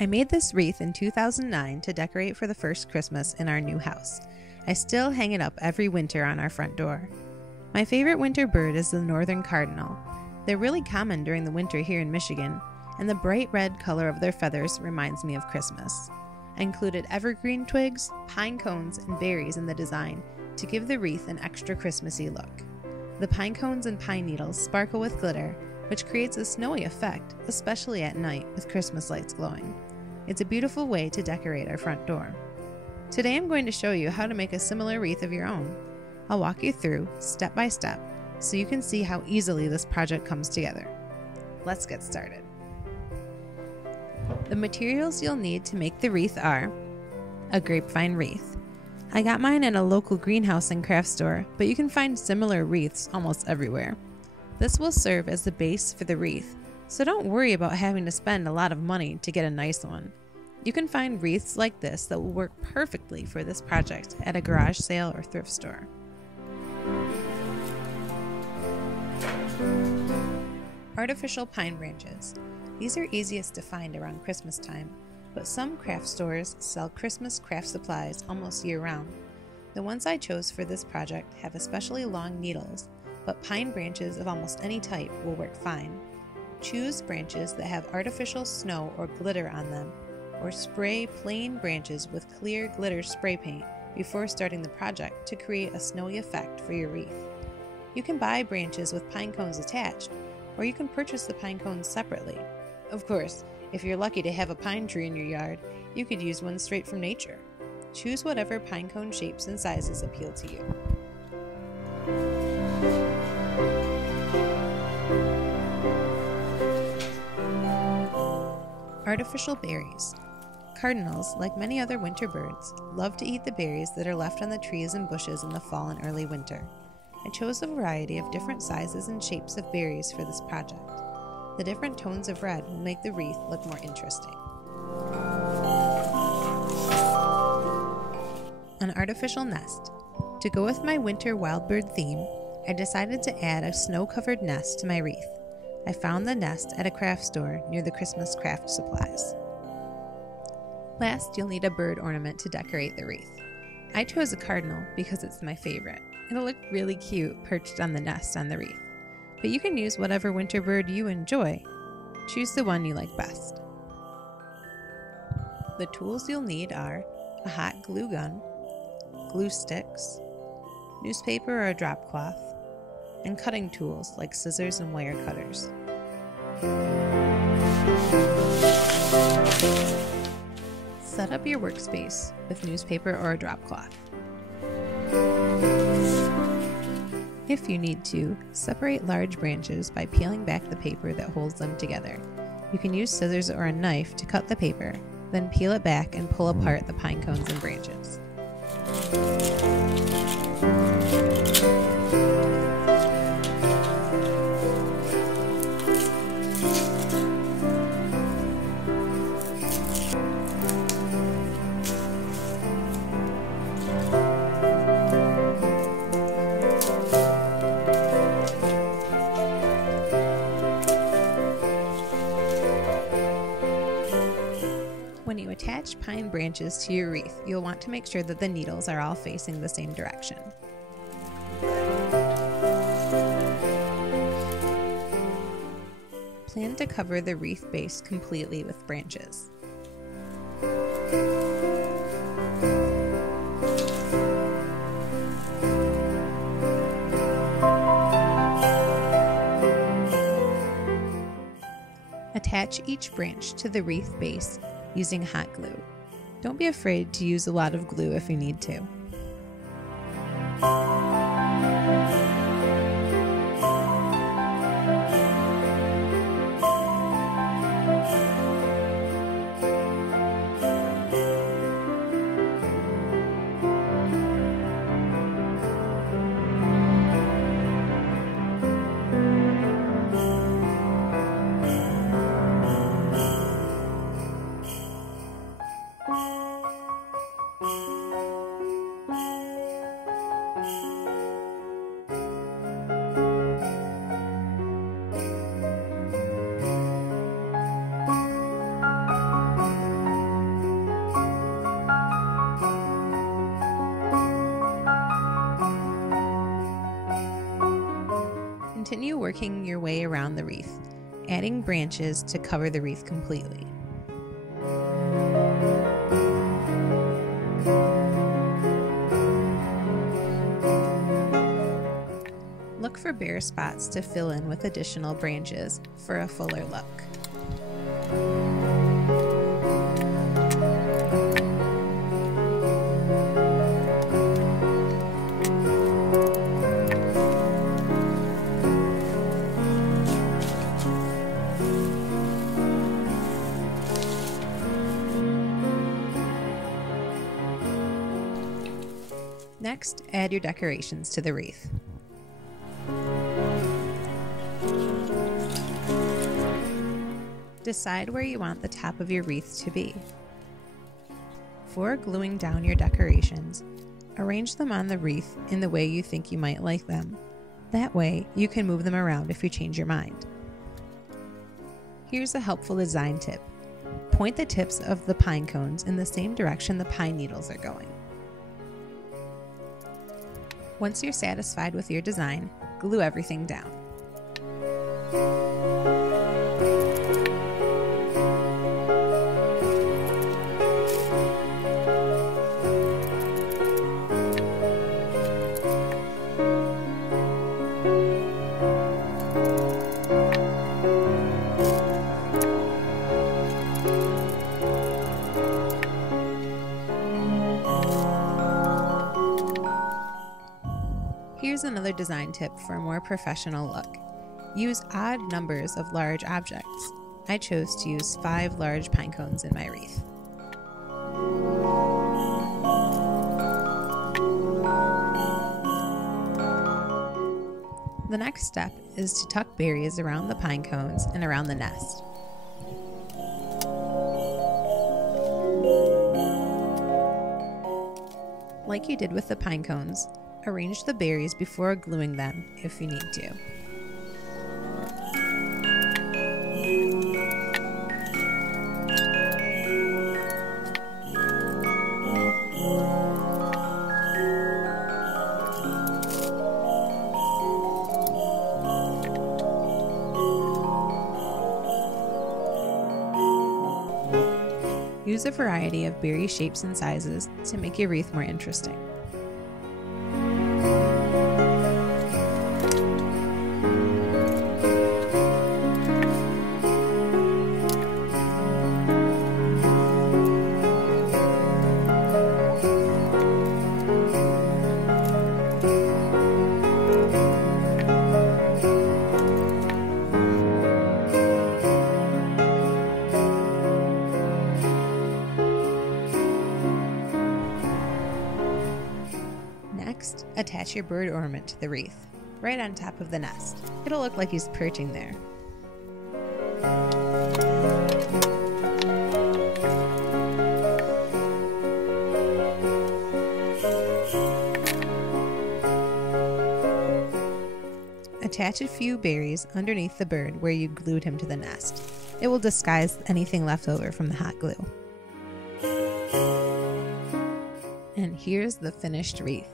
I made this wreath in 2009 to decorate for the first Christmas in our new house. I still hang it up every winter on our front door. My favorite winter bird is the northern cardinal. They're really common during the winter here in Michigan, and the bright red color of their feathers reminds me of Christmas. I included evergreen twigs, pine cones, and berries in the design to give the wreath an extra Christmassy look. The pine cones and pine needles sparkle with glitter, which creates a snowy effect, especially at night with Christmas lights glowing. It's a beautiful way to decorate our front door. Today I'm going to show you how to make a similar wreath of your own. I'll walk you through step by step so you can see how easily this project comes together. Let's get started. The materials you'll need to make the wreath are a grapevine wreath. I got mine at a local greenhouse and craft store, but you can find similar wreaths almost everywhere. This will serve as the base for the wreath, so don't worry about having to spend a lot of money to get a nice one. You can find wreaths like this that will work perfectly for this project at a garage sale or thrift store. Artificial pine branches. These are easiest to find around Christmas time, but some craft stores sell Christmas craft supplies almost year-round. The ones I chose for this project have especially long needles, but pine branches of almost any type will work fine. Choose branches that have artificial snow or glitter on them, or spray plain branches with clear glitter spray paint before starting the project to create a snowy effect for your wreath. You can buy branches with pine cones attached, or you can purchase the pine cones separately. Of course, if you're lucky to have a pine tree in your yard, you could use one straight from nature. Choose whatever pine cone shapes and sizes appeal to you. Artificial berries. Cardinals, like many other winter birds, love to eat the berries that are left on the trees and bushes in the fall and early winter. I chose a variety of different sizes and shapes of berries for this project. The different tones of red will make the wreath look more interesting. An artificial nest. To go with my winter wild bird theme, I decided to add a snow-covered nest to my wreath. I found the nest at a craft store near the Christmas craft supplies. Last, you'll need a bird ornament to decorate the wreath. I chose a cardinal because it's my favorite. It'll look really cute perched on the nest on the wreath. But you can use whatever winter bird you enjoy. Choose the one you like best. The tools you'll need are a hot glue gun, glue sticks, newspaper or a drop cloth, and cutting tools like scissors and wire cutters. Set up your workspace with newspaper or a drop cloth. If you need to, separate large branches by peeling back the paper that holds them together. You can use scissors or a knife to cut the paper, then peel it back and pull apart the pine cones and branches. When you attach pine branches to your wreath, you'll want to make sure that the needles are all facing the same direction. Plan to cover the wreath base completely with branches. Attach each branch to the wreath base using hot glue. Don't be afraid to use a lot of glue if you need to. Continue working your way around the wreath, adding branches to cover the wreath completely. Look for bare spots to fill in with additional branches for a fuller look. Next, add your decorations to the wreath. Decide where you want the top of your wreath to be. For gluing down your decorations, arrange them on the wreath in the way you think you might like them. That way, you can move them around if you change your mind. Here's a helpful design tip. Point the tips of the pine cones in the same direction the pine needles are going. Once you're satisfied with your design, glue everything down. Here's another design tip for a more professional look. Use odd numbers of large objects. I chose to use 5 large pine cones in my wreath. The next step is to tuck berries around the pine cones and around the nest. Like you did with the pine cones, arrange the berries before gluing them if you need to. Use a variety of berry shapes and sizes to make your wreath more interesting. Next, attach your bird ornament to the wreath, right on top of the nest. It'll look like he's perching there. Attach a few berries underneath the bird where you glued him to the nest. It will disguise anything left over from the hot glue. And here's the finished wreath.